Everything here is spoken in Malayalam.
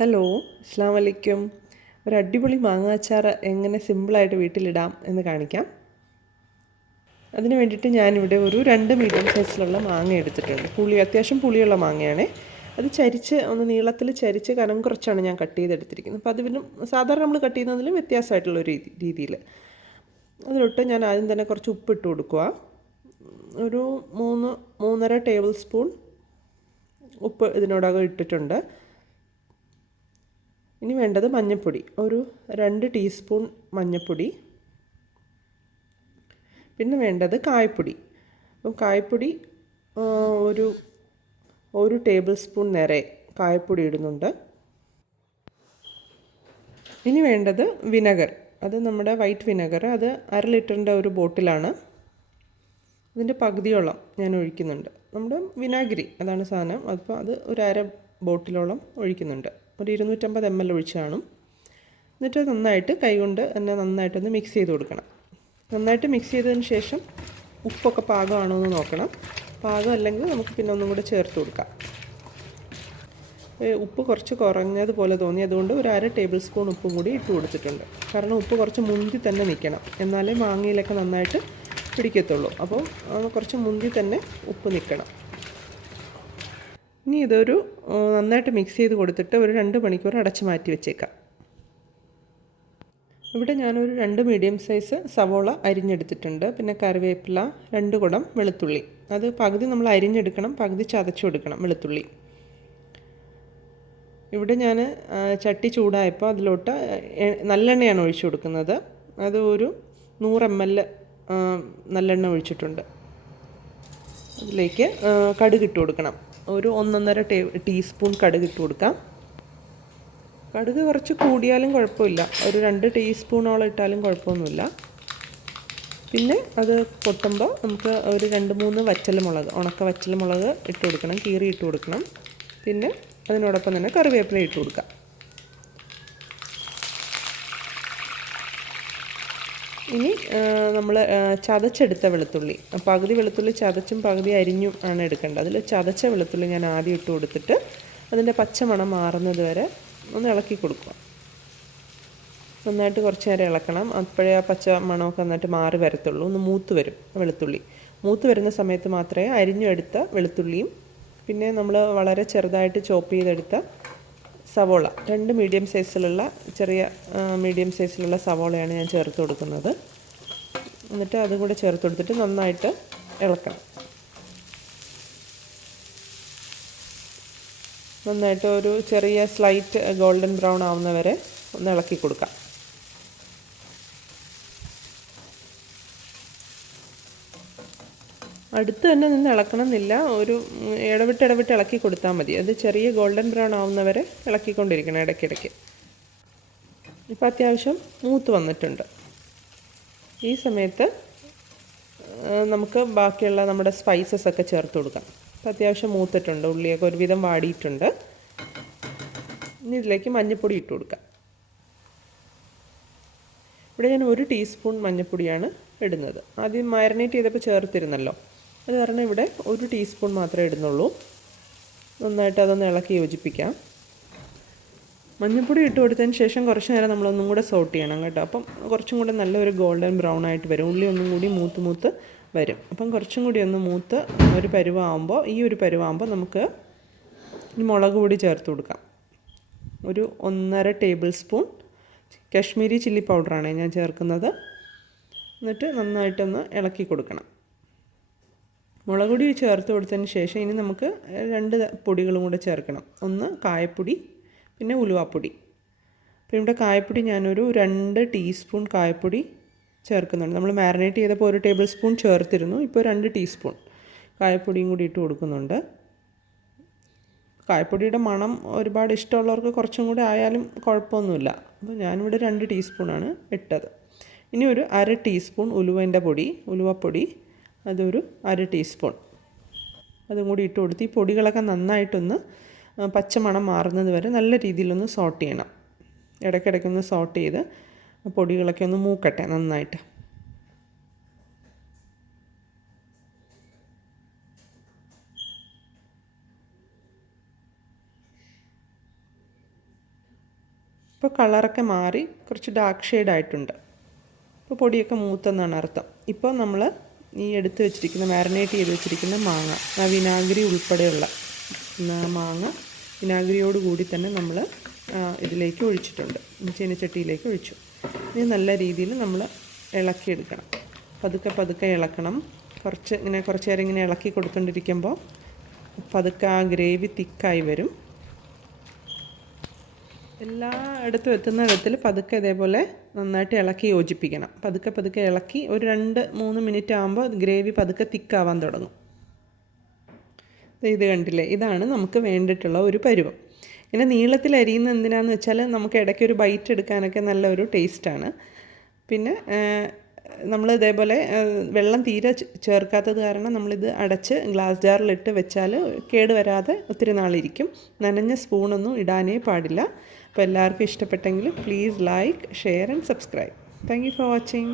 ഹലോ, അസ്സാം വലൈക്കും. ഒരു അടിപൊളി മാങ്ങ അച്ചാർ എങ്ങനെ സിമ്പിളായിട്ട് വീട്ടിലിടാം എന്ന് കാണിക്കാം. അതിന് വേണ്ടിയിട്ട് ഞാനിവിടെ ഒരു 2 മീഡിയം സൈസിലുള്ള മാങ്ങ എടുത്തിട്ടുണ്ട്. അത്യാവശ്യം പുളിയുള്ള മാങ്ങയാണേ. അത് ചരിച്ച് ഒന്ന് നീളത്തിൽ ചരിച്ച് കനം കുറച്ചാണ് ഞാൻ കട്ട് ചെയ്തെടുത്തിരിക്കുന്നത്. അപ്പോൾ അതിനും സാധാരണ നമ്മൾ കട്ട് ചെയ്യുന്നതിലും വ്യത്യാസമായിട്ടുള്ള രീതിയിൽ അതിലോട്ട് ഞാൻ ആദ്യം തന്നെ കുറച്ച് ഉപ്പിട്ട് കൊടുക്കുക. ഒരു 3-3.5 ടേബിൾ സ്പൂൺ ഉപ്പ് ഇതിനോടകം ഇട്ടിട്ടുണ്ട്. ഇനി വേണ്ടത് മഞ്ഞൾപ്പൊടി, ഒരു 2 ടീസ്പൂൺ മഞ്ഞൾപ്പൊടി. പിന്നെ വേണ്ടത് കായപ്പൊടി. അപ്പം കായപ്പൊടി ഒരു ടേബിൾ സ്പൂൺ നിറയെ കായപ്പൊടി ഇടുന്നുണ്ട്. ഇനി വേണ്ടത് വിനെഗർ. അത് നമ്മുടെ വൈറ്റ് വിനെഗർ, അത് 1/2 ലിറ്ററിൻ്റെ ഒരു ബോട്ടിലാണ്. അതിൻ്റെ പകുതിയോളം ഞാൻ ഒഴിക്കുന്നുണ്ട്. നമ്മുടെ വിനാഗിരി അതാണ് സാധനം. അപ്പോൾ അത് ഒരു 1/2 ബോട്ടിലോളം ഒഴിക്കുന്നുണ്ട്. ഒരു 250 ml ഒഴിച്ച് കാണും. എന്നിട്ട് നന്നായിട്ട് കൈകൊണ്ട് തന്നെ നന്നായിട്ടൊന്ന് മിക്സ് ചെയ്ത് കൊടുക്കണം. നന്നായിട്ട് മിക്സ് ചെയ്തതിന് ശേഷം ഉപ്പൊക്കെ പാകമാണോ എന്ന് നോക്കണം. പാകം അല്ലെങ്കിൽ നമുക്ക് പിന്നെ ഒന്നും കൂടെ ചേർത്ത് കൊടുക്കാം. ഉപ്പ് കുറച്ച് കുറഞ്ഞതുപോലെ തോന്നി, അതുകൊണ്ട് ഒരു 1/2 ടേബിൾ സ്പൂൺ ഉപ്പും കൂടി ഇട്ട് കൊടുത്തിട്ടുണ്ട്. കാരണം ഉപ്പ് കുറച്ച് മുന്തി തന്നെ നിൽക്കണം, എന്നാലേ മാങ്ങയിലൊക്കെ നന്നായിട്ട് പിടിക്കത്തുള്ളൂ. അപ്പോൾ കുറച്ച് മുന്തി തന്നെ ഉപ്പ് നിൽക്കണം. ഇനി ഇതൊരു നന്നായിട്ട് മിക്സ് ചെയ്ത് കൊടുത്തിട്ട് ഒരു 2 മണിക്കൂർ അടച്ച് മാറ്റി വെച്ചേക്കാം. ഇവിടെ ഞാനൊരു 2 മീഡിയം സൈസ് സവോള അരിഞ്ഞെടുത്തിട്ടുണ്ട്. പിന്നെ കറിവേപ്പില, 2 കുടം വെളുത്തുള്ളി. അത് പകുതി നമ്മൾ അരിഞ്ഞെടുക്കണം, പകുതി ചതച്ചു കൊടുക്കണം വെളുത്തുള്ളി. ഇവിടെ ഞാൻ ചട്ടി ചൂടായപ്പോൾ അതിലോട്ട് നല്ലെണ്ണയാണ് ഒഴിച്ചു കൊടുക്കുന്നത്. അത് ഒരു 100 ml നല്ലെണ്ണ ഒഴിച്ചിട്ടുണ്ട്. അതിലേക്ക് കടുക് ഇട്ട് കൊടുക്കണം. ഒരു 1.5 ടീസ്പൂൺ കടുക് ഇട്ട് കൊടുക്കാം. കടുക് കുറച്ച് കൂടിയാലും കുഴപ്പമില്ല, ഒരു 2 ടീസ്പൂണോളം ഇട്ടാലും കുഴപ്പമൊന്നുമില്ല. പിന്നെ അത് പൊട്ടുമ്പോൾ നമുക്ക് ഒരു 2-3 വറ്റൽമുളക്, ഉണക്ക വറ്റൽമുളക് ഇട്ട് കൊടുക്കണം, കീറി ഇട്ട് കൊടുക്കണം. പിന്നെ അതിനോടൊപ്പം തന്നെ കറിവേപ്പില ഇട്ട് കൊടുക്കാം. ഇനി നമ്മൾ ചതച്ചെടുത്ത വെളുത്തുള്ളി, പകുതി വെളുത്തുള്ളി ചതച്ചും പകുതി അരിഞ്ഞും ആണ് എടുക്കേണ്ടത്. അതിൽ ചതച്ച വെളുത്തുള്ളി ഞാൻ ആദ്യം ഇട്ട് കൊടുത്തിട്ട് അതിൻ്റെ പച്ചമണം മാറുന്നത് വരെ ഒന്ന് ഇളക്കി കൊടുക്കുക. നന്നായിട്ട് കുറച്ച് നേരം ഇളക്കണം. അപ്പോഴേ ആ പച്ച മണമൊക്കെ നന്നായിട്ട് മാറി വരത്തുള്ളൂ. ഒന്ന് മൂത്ത് വരും വെളുത്തുള്ളി. മൂത്ത് വരുന്ന സമയത്ത് മാത്രമേ അരിഞ്ഞെടുത്ത വെളുത്തുള്ളിയും പിന്നെ നമ്മൾ വളരെ ചെറുതായിട്ട് ചോപ്പ് ചെയ്തെടുത്ത സവോള, 2 മീഡിയം സൈസിലുള്ള മീഡിയം സൈസിലുള്ള സവോളയാണ് ഞാൻ ചേർത്ത് കൊടുക്കുന്നത്. എന്നിട്ട് അതും കൂടെ ചേർത്ത് കൊടുത്തിട്ട് നന്നായിട്ട് ഇളക്കണം. നന്നായിട്ട് ഒരു ചെറിയ സ്ലൈറ്റ് ഗോൾഡൻ ബ്രൗൺ ആവുന്ന വരെ ഒന്ന് ഇളക്കി കൊടുക്കാം. അടുത്ത് തന്നെ നിന്ന് ഇളക്കണം എന്നില്ല, ഒരു ഇടവിട്ട് ഇളക്കി കൊടുത്താൽ മതി. അത് ചെറിയ ഗോൾഡൻ ബ്രൗൺ ആവുന്നവരെ ഇളക്കിക്കൊണ്ടിരിക്കണം ഇടയ്ക്കിടയ്ക്ക്. ഇപ്പോൾ അത്യാവശ്യം മൂത്ത് വന്നിട്ടുണ്ട്. ഈ സമയത്ത് നമുക്ക് ബാക്കിയുള്ള നമ്മുടെ സ്പൈസസ് ഒക്കെ ചേർത്ത് കൊടുക്കാം. ഇപ്പോൾ അത്യാവശ്യം മൂത്തിട്ടുണ്ട്, ഉള്ളിയൊക്കെ ഒരുവിധം വാടിയിട്ടുണ്ട്. ഇനി ഇതിലേക്ക് മഞ്ഞൾപ്പൊടി ഇട്ട് കൊടുക്കാം. ഇവിടെ ഞാൻ 1 ടീസ്പൂൺ മഞ്ഞൾപ്പൊടിയാണ് ഇടുന്നത്. ആദ്യം മാരിനേറ്റ് ചെയ്തപ്പോൾ ചേർത്തിരുന്നല്ലോ, അത് കാരണം ഇവിടെ 1 ടീസ്പൂൺ മാത്രമേ ഇടുന്നുള്ളൂ. നന്നായിട്ട് അതൊന്ന് ഇളക്കി യോജിപ്പിക്കാം. മഞ്ഞൾപ്പൊടി ഇട്ട് കൊടുത്തതിന് ശേഷം കുറച്ച് നേരം നമ്മളൊന്നും കൂടെ സോട്ട് ചെയ്യണം കേട്ടോ. അപ്പം കുറച്ചും കൂടെ നല്ലൊരു ഗോൾഡൻ ബ്രൗൺ ആയിട്ട് വരും. ഉള്ളി ഒന്നും കൂടി മൂത്ത് വരും. അപ്പം കുറച്ചും കൂടി ഒന്ന് മൂത്ത് ഈ ഒരു പരുവാകുമ്പോൾ നമുക്ക് ഈ മുളക് പൊടി ചേർത്ത് കൊടുക്കാം. ഒരു 1.5 ടേബിൾ സ്പൂൺ കശ്മീരി ചില്ലി പൗഡറാണ് ഞാൻ ചേർക്കുന്നത്. എന്നിട്ട് നന്നായിട്ടൊന്ന് ഇളക്കി കൊടുക്കണം. മുളക് പൊടി ചേർത്ത് കൊടുത്തതിന് ശേഷം ഇനി നമുക്ക് 2 പൊടികളും കൂടെ ചേർക്കണം. ഒന്ന് കായപ്പൊടി, പിന്നെ ഉലുവാപ്പൊടി. അപ്പോൾ ഇവിടെ കായപ്പൊടി ഞാനൊരു 2 ടീസ്പൂൺ കായപ്പൊടി ചേർക്കുന്നുണ്ട്. നമ്മൾ മാരിനേറ്റ് ചെയ്തപ്പോൾ 1 ടേബിൾ സ്പൂൺ ചേർത്തിരുന്നു. ഇപ്പോൾ 2 ടീസ്പൂൺ കായപ്പൊടിയും കൂടി ഇട്ട് കൊടുക്കുന്നുണ്ട്. കായപ്പൊടിയുടെ മണം ഒരുപാട് ഇഷ്ടമുള്ളവർക്ക് കുറച്ചും കൂടെ ആയാലും കുഴപ്പമൊന്നുമില്ല. അപ്പോൾ ഞാനിവിടെ 2 ടീസ്പൂണാണ് ഇട്ടത്. ഇനി ഒരു 1/2 ടീസ്പൂൺ ഉലുവപ്പൊടി, അതൊരു 1/2 ടീസ്പൂൺ അതും കൂടി ഇട്ട് കൊടുത്ത് ഈ പൊടികളൊക്കെ നന്നായിട്ടൊന്ന് പച്ചമണം മാറുന്നത് വരെ നല്ല രീതിയിലൊന്ന് സോട്ട് ചെയ്യണം. ഇടയ്ക്കിടയ്ക്കൊന്ന് സോട്ട് ചെയ്ത് പൊടികളൊക്കെ ഒന്ന് മൂക്കട്ടെ നന്നായിട്ട്. ഇപ്പോൾ കളറൊക്കെ മാറി കുറച്ച് ഡാർക്ക് ഷെയ്ഡായിട്ടുണ്ട്. ഇപ്പോൾ പൊടിയൊക്കെ മൂത്തെന്നാണ് അർത്ഥം. ഇപ്പോൾ നമ്മൾ ഈ എടുത്ത് വെച്ചിരിക്കുന്ന മാരിനേറ്റ് ചെയ്ത് വെച്ചിരിക്കുന്ന മാങ്ങ, ആ വിനാഗിരി ഉൾപ്പെടെയുള്ള മാങ്ങ വിനാഗിരിയോട് കൂടി തന്നെ നമ്മൾ ഇതിലേക്ക് ഒഴിച്ചിട്ടുണ്ട്. ചീനച്ചട്ടിയിലേക്ക് ഒഴിച്ചു. ഇത് നല്ല രീതിയിൽ നമ്മൾ ഇളക്കിയെടുക്കണം. പതുക്കെ ഇളക്കണം. കുറച്ച് നേരം ഇങ്ങനെ ഇളക്കി കൊടുത്തുകൊണ്ടിരിക്കുമ്പോൾ പതുക്കെ ആ ഗ്രേവി തിക്കായി വരും. എല്ലായിടത്തും എത്തുന്ന വിധത്തിൽ പതുക്കെ ഇതേപോലെ നന്നായിട്ട് ഇളക്കി യോജിപ്പിക്കണം. പതുക്കെ ഇളക്കി ഒരു 2-3 മിനിറ്റ് ആകുമ്പോൾ ഗ്രേവി പതുക്കെ തിക്കാവാൻ തുടങ്ങും. ഇത് കണ്ടില്ലേ, ഇതാണ് നമുക്ക് വേണ്ടിയിട്ടുള്ള ഒരു പരുവം. ഇങ്ങനെ നീളത്തിൽ അരിയുന്ന എന്തിനാന്ന് വെച്ചാൽ നമുക്ക് ഇടയ്ക്ക് ഒരു ബൈറ്റ് എടുക്കാനൊക്കെ നല്ലൊരു ടേസ്റ്റാണ്. പിന്നെ നമ്മൾ ഇതേപോലെ വെള്ളം തീരെ ചേർക്കാത്തത് കാരണം നമ്മളിത് അടച്ച് ഗ്ലാസ് ജാറിലിട്ട് വെച്ചാൽ കേടുവരാതെ ഒത്തിരി നാളിരിക്കും. നനഞ്ഞ സ്പൂണൊന്നും ഇടാനേ പാടില്ല. അപ്പോൾ എല്ലാവർക്കും ഇഷ്ടപ്പെട്ടെങ്കിൽ please like, share and subscribe. Thank you for watching.